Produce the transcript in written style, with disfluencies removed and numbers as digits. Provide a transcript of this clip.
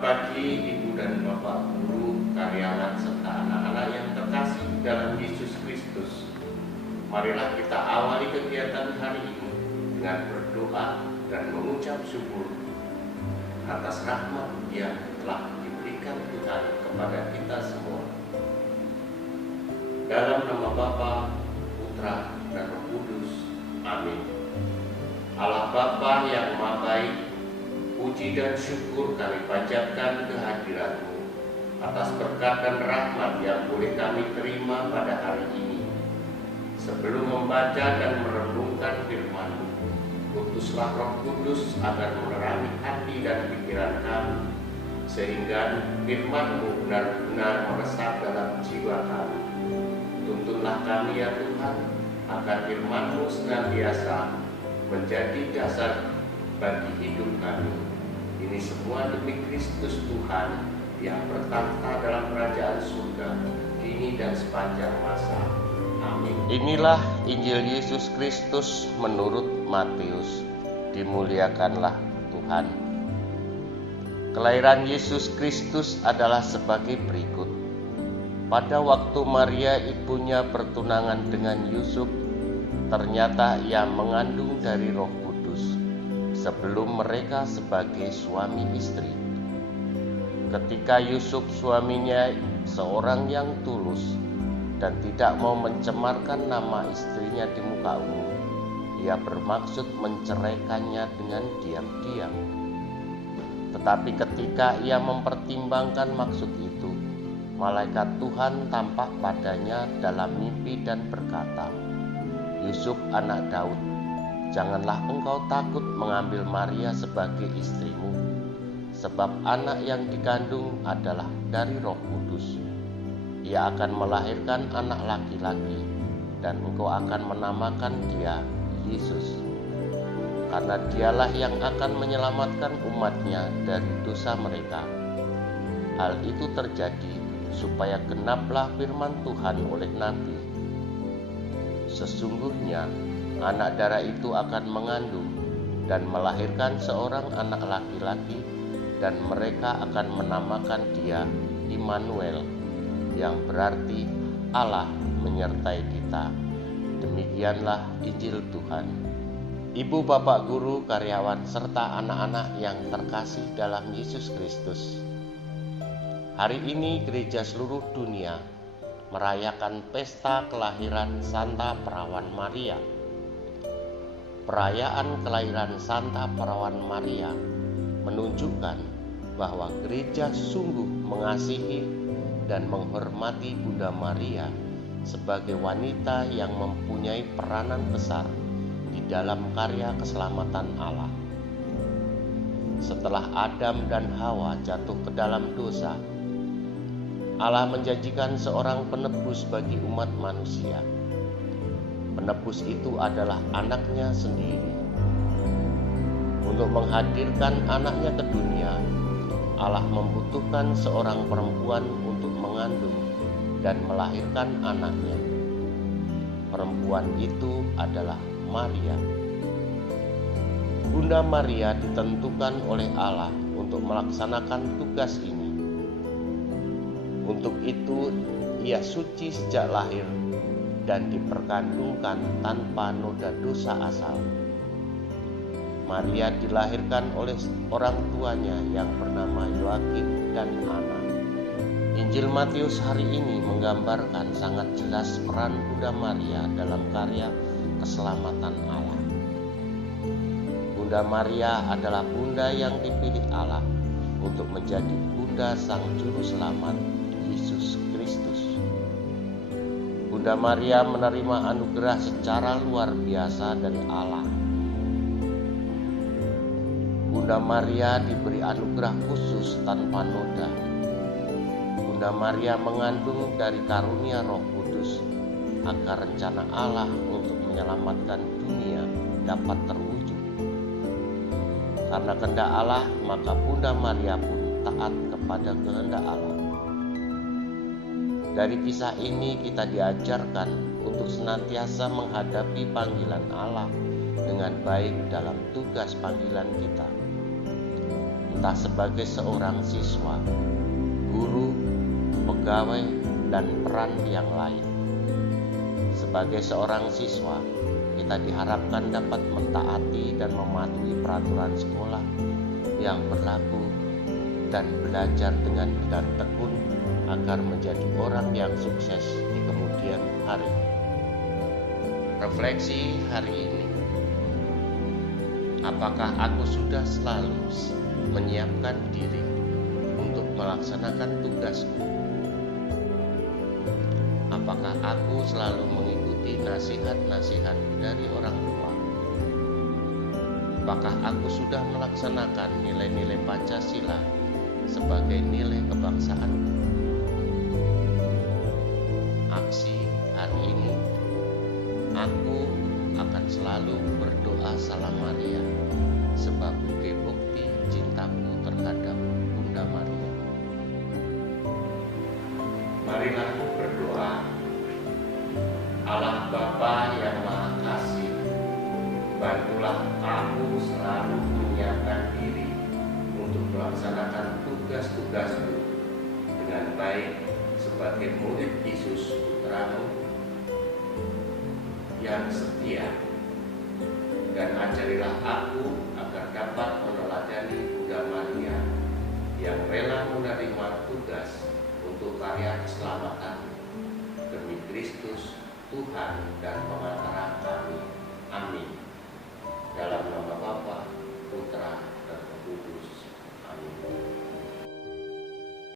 Bagi ibu dan bapak guru, karyawan, serta anak-anak yang terkasih dalam Yesus Kristus, marilah kita awali kegiatan hari ini dengan berdoa dan mengucap syukur atas rahmat yang telah diberikan Tuhan kepada kita semua. Dalam nama Bapa, Putra, dan Roh Kudus. Amin. Allah Bapa yang Maha Baik, puji dan syukur kami panjatkan kehadirat-Mu atas berkat dan rahmat yang boleh kami terima pada hari ini. Sebelum membaca dan merenungkan firman-Mu, utuslah Roh Kudus agar menerangi hati dan pikiran kami, sehingga firman-Mu benar-benar meresap dalam jiwa kami. Tuntunlah kami ya Tuhan, agar firman-Mu senantiasa menjadi dasar bagi hidup kami. Ini semua demi Kristus Tuhan yang bertakhta dalam kerajaan surga, kini dan sepanjang masa. Amin. Inilah Injil Yesus Kristus menurut Matius. Dimuliakanlah Tuhan. Kelahiran Yesus Kristus adalah sebagai berikut. Pada waktu Maria ibunya bertunangan dengan Yusuf, ternyata ia mengandung dari Roh Kudus sebelum mereka sebagai suami istri. Ketika Yusuf suaminya seorang yang tulus dan tidak mau mencemarkan nama istrinya di muka umum, ia bermaksud menceraikannya dengan diam-diam. Tetapi ketika ia mempertimbangkan maksud itu, malaikat Tuhan tampak padanya dalam mimpi dan berkata, "Yusuf anak Daud, janganlah engkau takut mengambil Maria sebagai istrimu, sebab anak yang dikandung adalah dari Roh Kudus. Ia akan melahirkan anak laki-laki, dan engkau akan menamakan dia Yesus, karena dialah yang akan menyelamatkan umatnya dari dosa mereka." Hal itu terjadi supaya genaplah firman Tuhan oleh Nabi, "Sesungguhnya anak darah itu akan mengandung dan melahirkan seorang anak laki-laki, dan mereka akan menamakan dia Immanuel," yang berarti Allah menyertai kita. Demikianlah Injil Tuhan. Ibu, bapak guru, karyawan, serta anak-anak yang terkasih dalam Yesus Kristus, hari ini gereja seluruh dunia merayakan pesta kelahiran Santa Perawan Maria. Perayaan kelahiran Santa Perawan Maria menunjukkan bahwa gereja sungguh mengasihi dan menghormati Bunda Maria sebagai wanita yang mempunyai peranan besar di dalam karya keselamatan Allah. Setelah Adam dan Hawa jatuh ke dalam dosa, Allah menjanjikan seorang penebus bagi umat manusia. Penebus itu adalah anaknya sendiri. Untuk menghadirkan anaknya ke dunia, Allah membutuhkan seorang perempuan untuk mengandung dan melahirkan anaknya. Perempuan itu adalah Maria. Bunda Maria ditentukan oleh Allah untuk melaksanakan tugas ini. Untuk itu, ia suci sejak lahir dan diperkandungkan tanpa noda dosa asal. Maria dilahirkan oleh orang tuanya yang bernama Yoakim dan Ana. Injil Matius hari ini menggambarkan sangat jelas peran Bunda Maria dalam karya keselamatan Allah. Bunda Maria adalah bunda yang dipilih Allah untuk menjadi bunda Sang Juru Selamat, Yesus Kristus. Bunda Maria menerima anugerah secara luar biasa dari Allah. Bunda Maria diberi anugerah khusus tanpa noda. Bunda Maria mengandung dari karunia Roh Kudus agar rencana Allah untuk menyelamatkan dunia dapat terwujud. Karena kehendak Allah, maka Bunda Maria pun taat kepada kehendak Allah. Dari kisah ini kita diajarkan untuk senantiasa menghadapi panggilan Allah dengan baik dalam tugas panggilan kita. entah sebagai seorang siswa, guru, pegawai, dan peran yang lain. Sebagai seorang siswa, kita diharapkan dapat mentaati dan mematuhi peraturan sekolah yang berlaku dan belajar dengan tekun agar menjadi orang yang sukses di kemudian hari. Refleksi hari ini. Apakah aku sudah selalu menyiapkan diri untuk melaksanakan tugasku? Apakah aku selalu mengikuti nasihat-nasihat dari orang tua? Apakah aku sudah melaksanakan nilai-nilai Pancasila sebagai nilai kebangsaanku? Aksi hari ini, aku akan selalu berdoa Salam Maria sebagai bukti cintaku terhadap Bunda Maria. Marilah berdoa. Allah Bapa yang Maha Kasih, bantulah aku selalu menyiapkan diri untuk melaksanakan tugas-tugasku dengan baik sebagai murid Yesus Putramu yang setia, dan ajarilah aku agar dapat meneladani Bunda Maria yang rela menerima tugas untuk karya keselamatan demi Kristus, Tuhan dan Pengajar